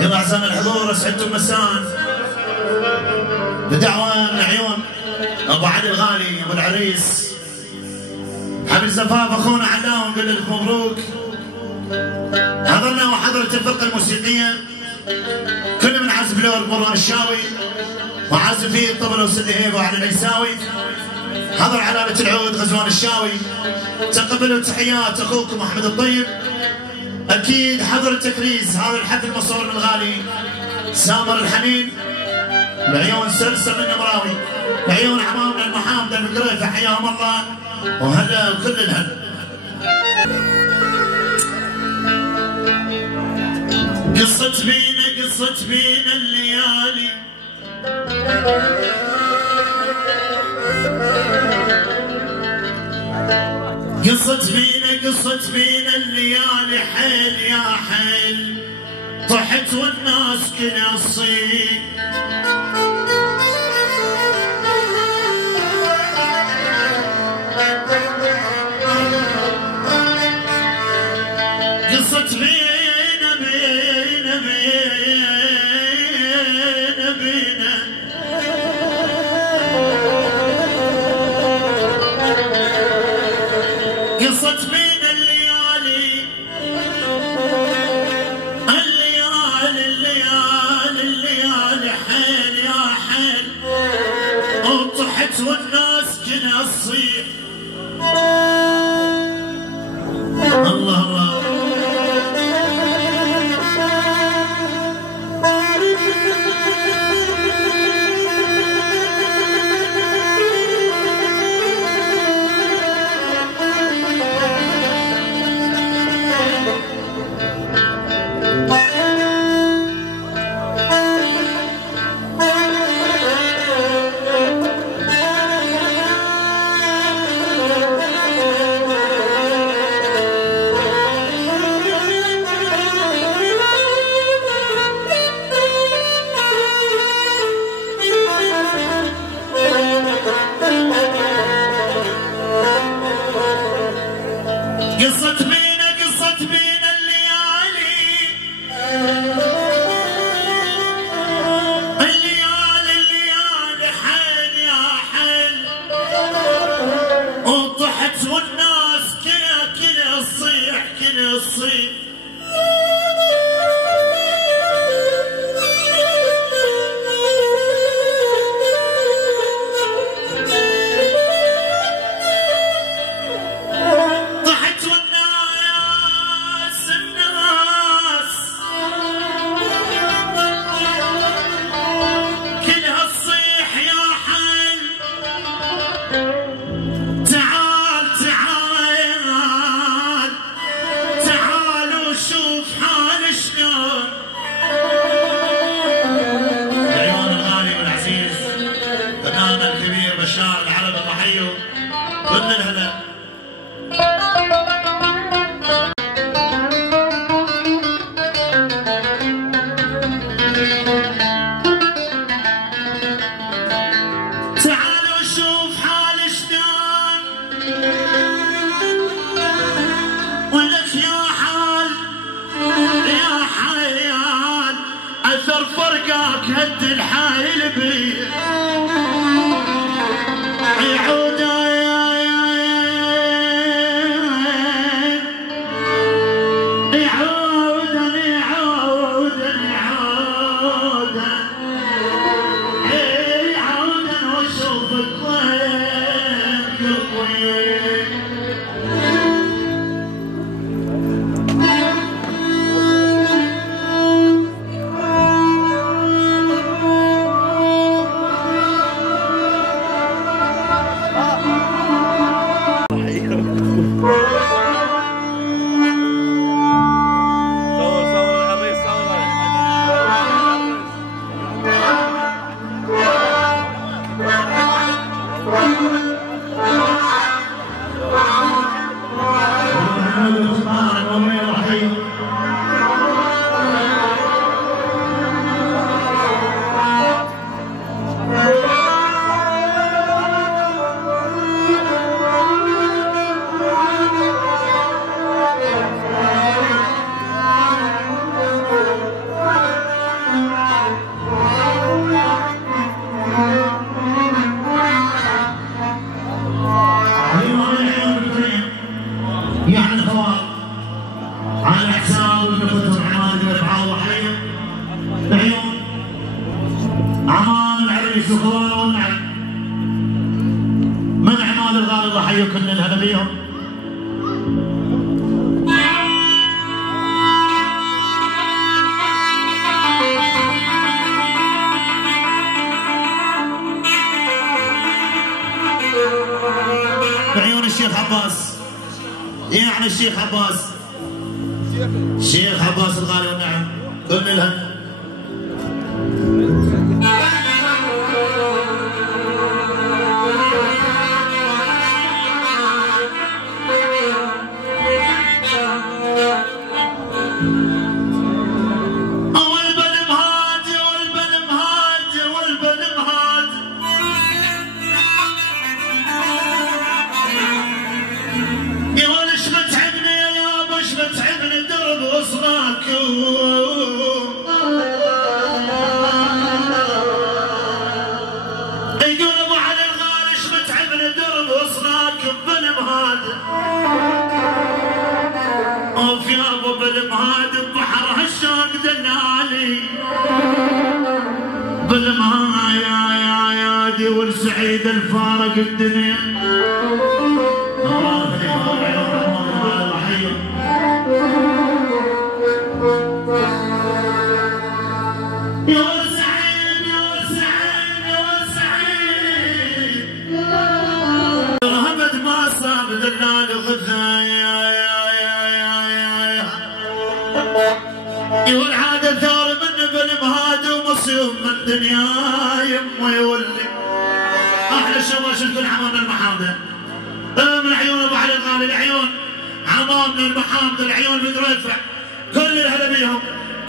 يلا اعزائنا الحضور اسعدتم مساء بدعوة من عيون ابو علي الغالي ابو العريس حبيب الزفاف اخونا علاء ونقول لك مبروك. حضرنا وحضرت الفرقه الموسيقيه كل من عازف لورد مروان الشاوي وعازف فيه الطبله وسيدي هيبه وعلي العيساوي. حضر علالة العود غزوان الشاوي. تقبلوا تحيات اخوكم احمد الطيب. اكيد حضر التكريس هذا الحفل مصور من الغالي سامر الحنين بعيون سلسة من نمراوي بعيون عمامنا المحامدة المقريفة حياهم الله وهلا وكل الهلا. قصة بينا الليالي قصة بينا الليالي حيل يا حيل طحت والناس كنا الصيد قصة بينا قصة بينا الليالي حيل يا حيل وطحت والناس كنا الصيح. الله الله قصة بينا الليالي حيل يا حيل وطحت والناس كنا تصيح تعال وشوف حال شلون. عيون الغالي والعزيز فناننا الكبير بشار العرب الضحيو كل الهلا. تعال وشوف حال شلون ولك يا حيال اثر فرقك هد الحايل بي عوده وشوف الطيب يطوي. حي كل الهلا بيهم. بعيون الشيخ عباس، يعني الشيخ عباس، الشيخ عباس الغالي والنعم كل الهنا. والسعيد الفارق الدنيا يا سعيد يا سعيد يا سعيد رهبت ما صاب دلال غثايا والعادة ثار من بالمهاد ومصيوم من دنيا يمه يولي احلى الشواشف كل عمام المحامد من عيون ابو علي الغالي العيون عمام المحامد العيون بن رفع كل الهلا بيهم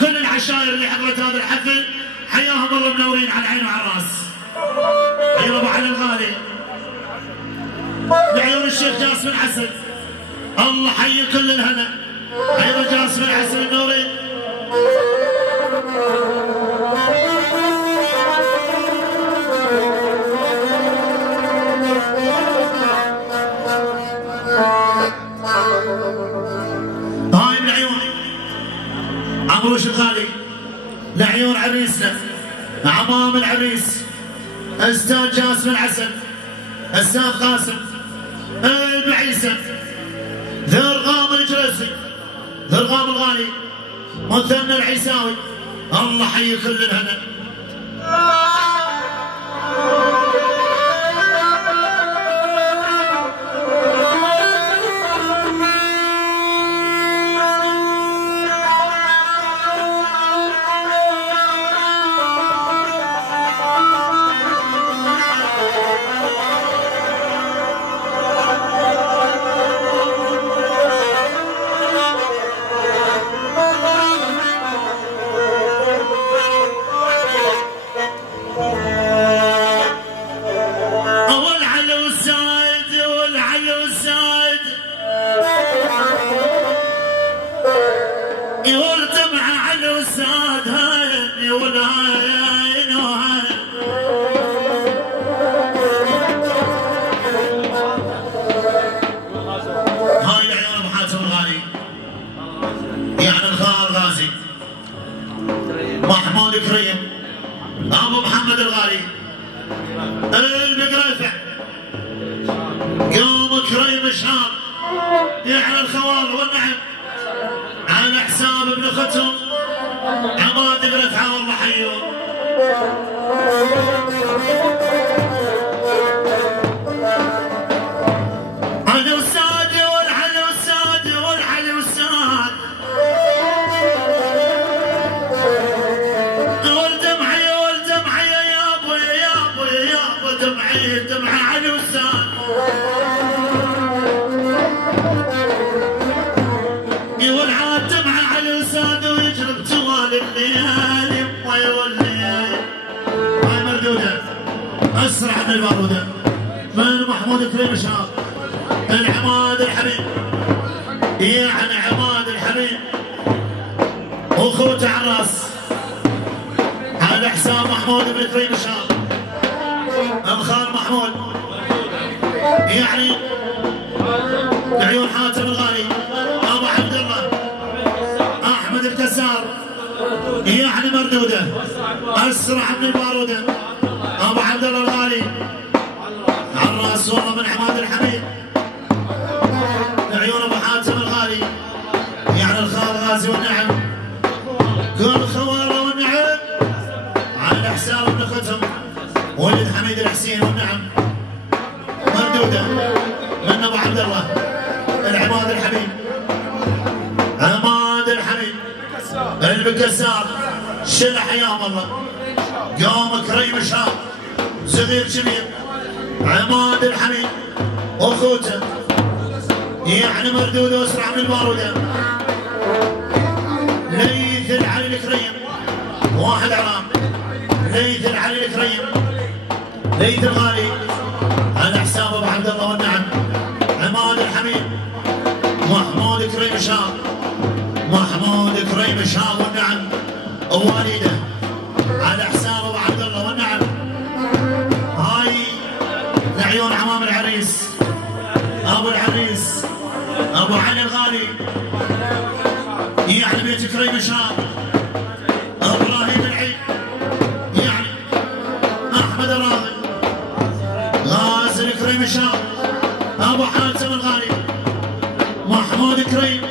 كل العشاير اللي حضرت هذا الحفل حياهم الله منورين على العين وعلى الراس. عيون ابو علي الغالي بعيون الشيخ جاسم العسل الله حي كل الهنا عيون جاسم العسل النورين. هاي من عيون عمروش الغالي لعيون عريسنا عمام العريس استاذ جاسم العسل استاذ قاسم البعيسه ذرغام الجرسي ذرغام الغالي مثنى العيساوي الله حي كل الهنا. محمود كريم ابو محمد الغالي المقريفع قوم كريم شهاب يعني الخوال والنعم على حساب ابن ختم عماد بن رفعه والله حيوه. علي والساد والعلي والساد والعلي والساد دمعة علي والساد يولعات دمعة علي والساد ويجرب توالي الليالي ما يولي. هاي مردودة اسرع من البارودة من محمود كريم شهاب العماد الحبيب يعني عماد الحبيب واخوته عراس على حساب محمود بن كريم شهاب الخال محمود يعني بعيون حاتم الغالي ابو عبد الله احمد الكسار يعني مردوده اسرع من الباروده ابو عبد الله الغالي عالراس والله من عماد الحبيب الغازي والنعم كل خواره والنعم على حساب ابن ختم ولد حميد الحسين والنعم مردوده من ابو عبد الله العماد الحبيب عماد الحبيب البكسار شلح ايام الله قام كريم الشام صغير كبير عماد الحبيب واخوته يعني مردود واسرع من الباروده ليث العلي الكريم واحد عرام ليث العلي الكريم ليث الغالي على حساب ابو عبد الله والنعم عماد الحبيب محمود كريم الشام محمود كريم الشام والنعم ووالده على حساب ابو عبد الله والنعم هاي لعيون عمام العريس ابو العريس ابو علي الغالي يعني بيت كريم الشام ابراهيم العيد يعني احمد الراضي غازي كريم الشام ابو حاتم الغالي محمود كريم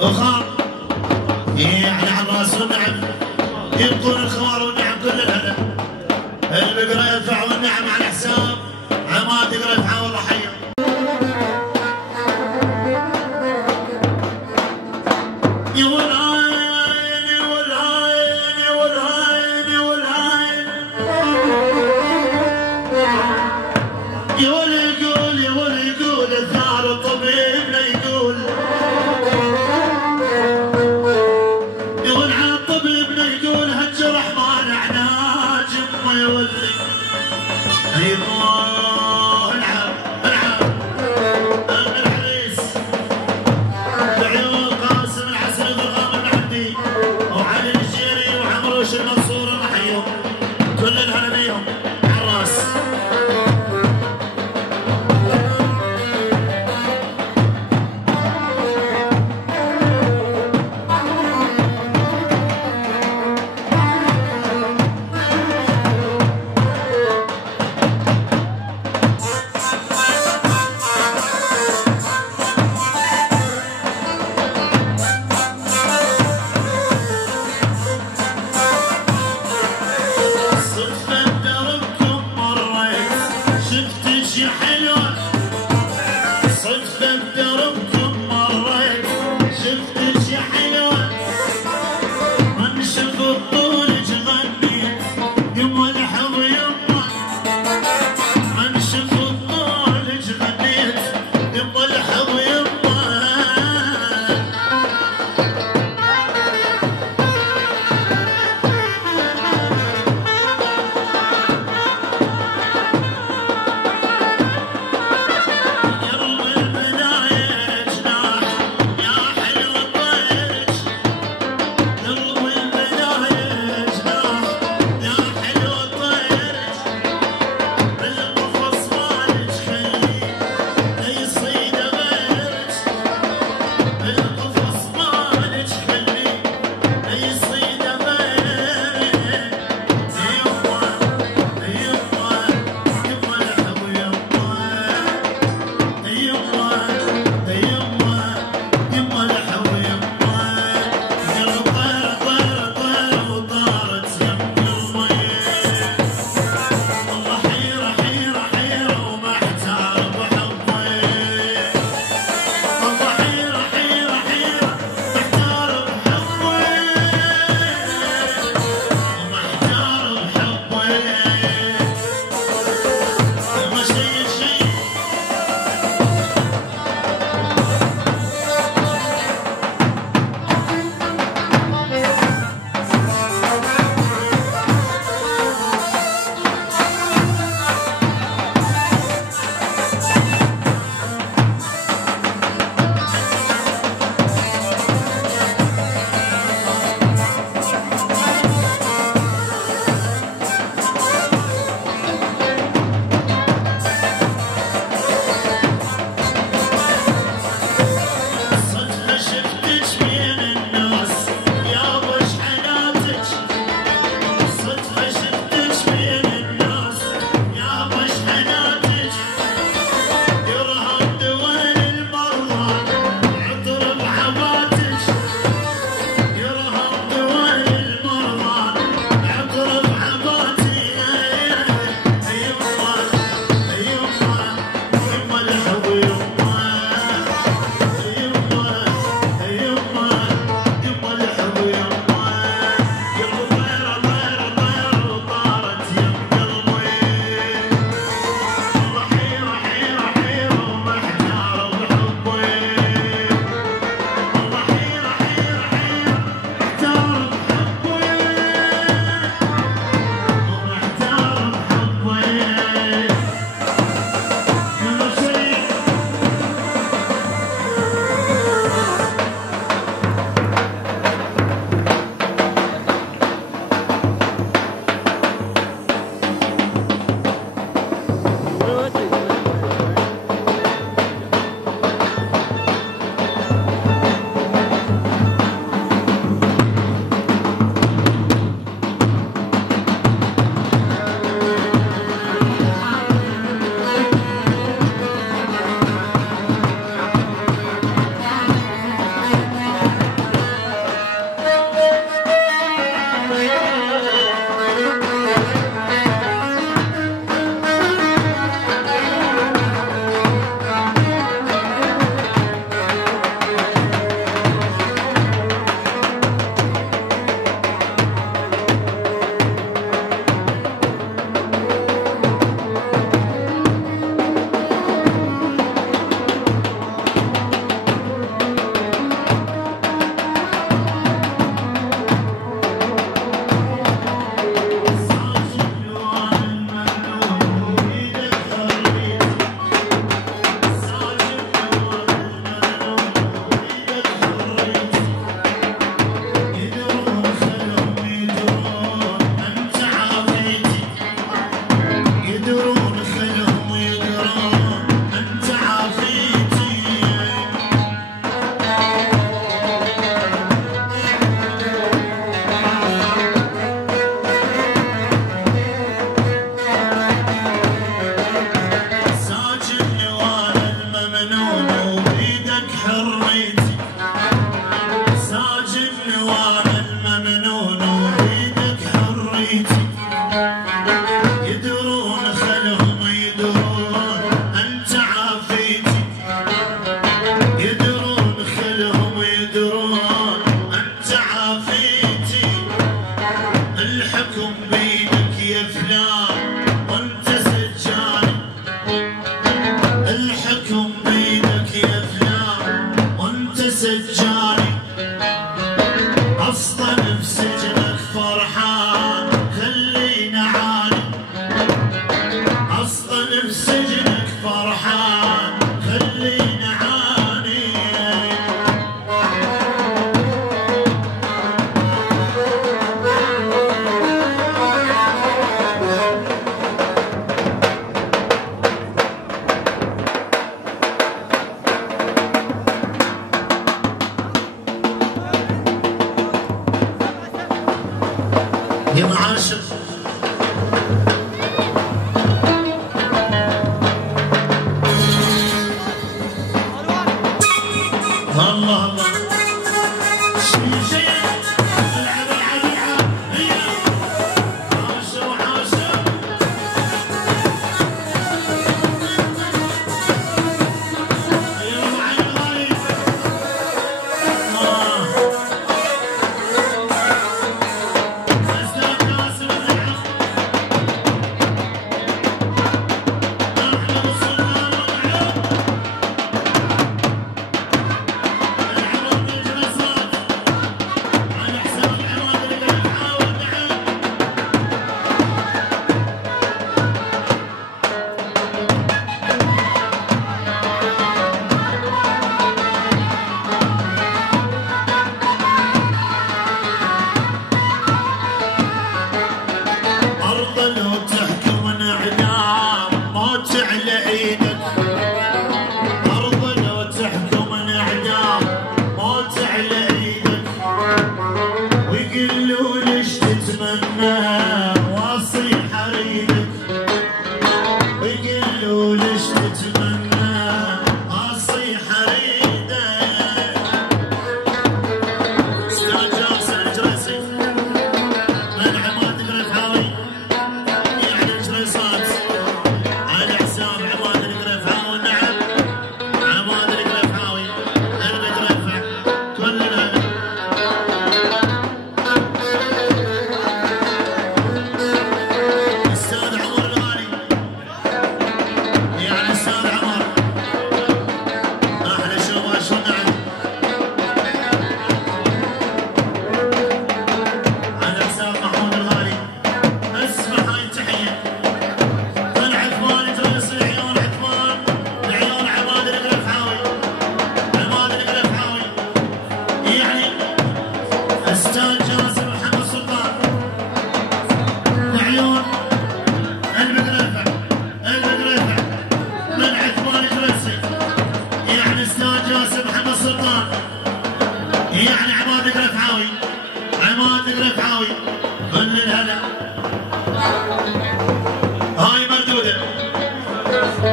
وخار يعني على الراس والنعم يبقون الخوار والنعم كل الهدف البقرة يدفع والنعم على حساب عماد يقرا يدفع والله حيه يا والعين يا والعين يا والعين يا والعين يا ولي يقول يا ولي يقول الثار الطبيب لا يقول يا ولي الطبيب لا يقول هج رحمن عناج ما يولي ايضا يلا عاشر. الله الله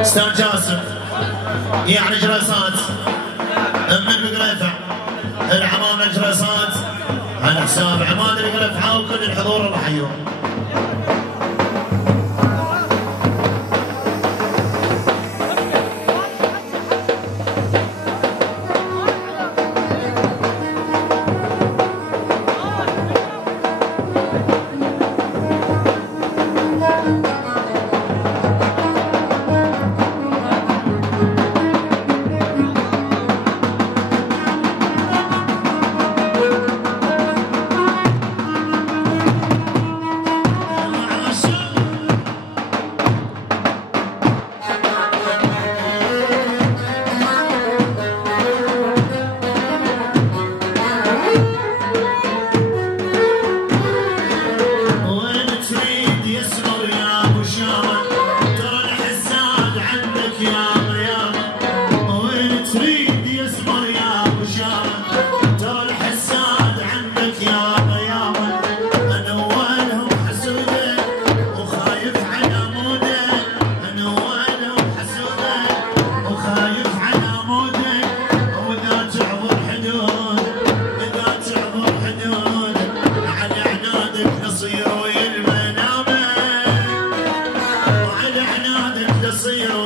استاذ جاسم يعني جلسات من بقريفع العمامة جلسات على حساب عماد القريفعة وكل الحضور الله يحييهم. See you.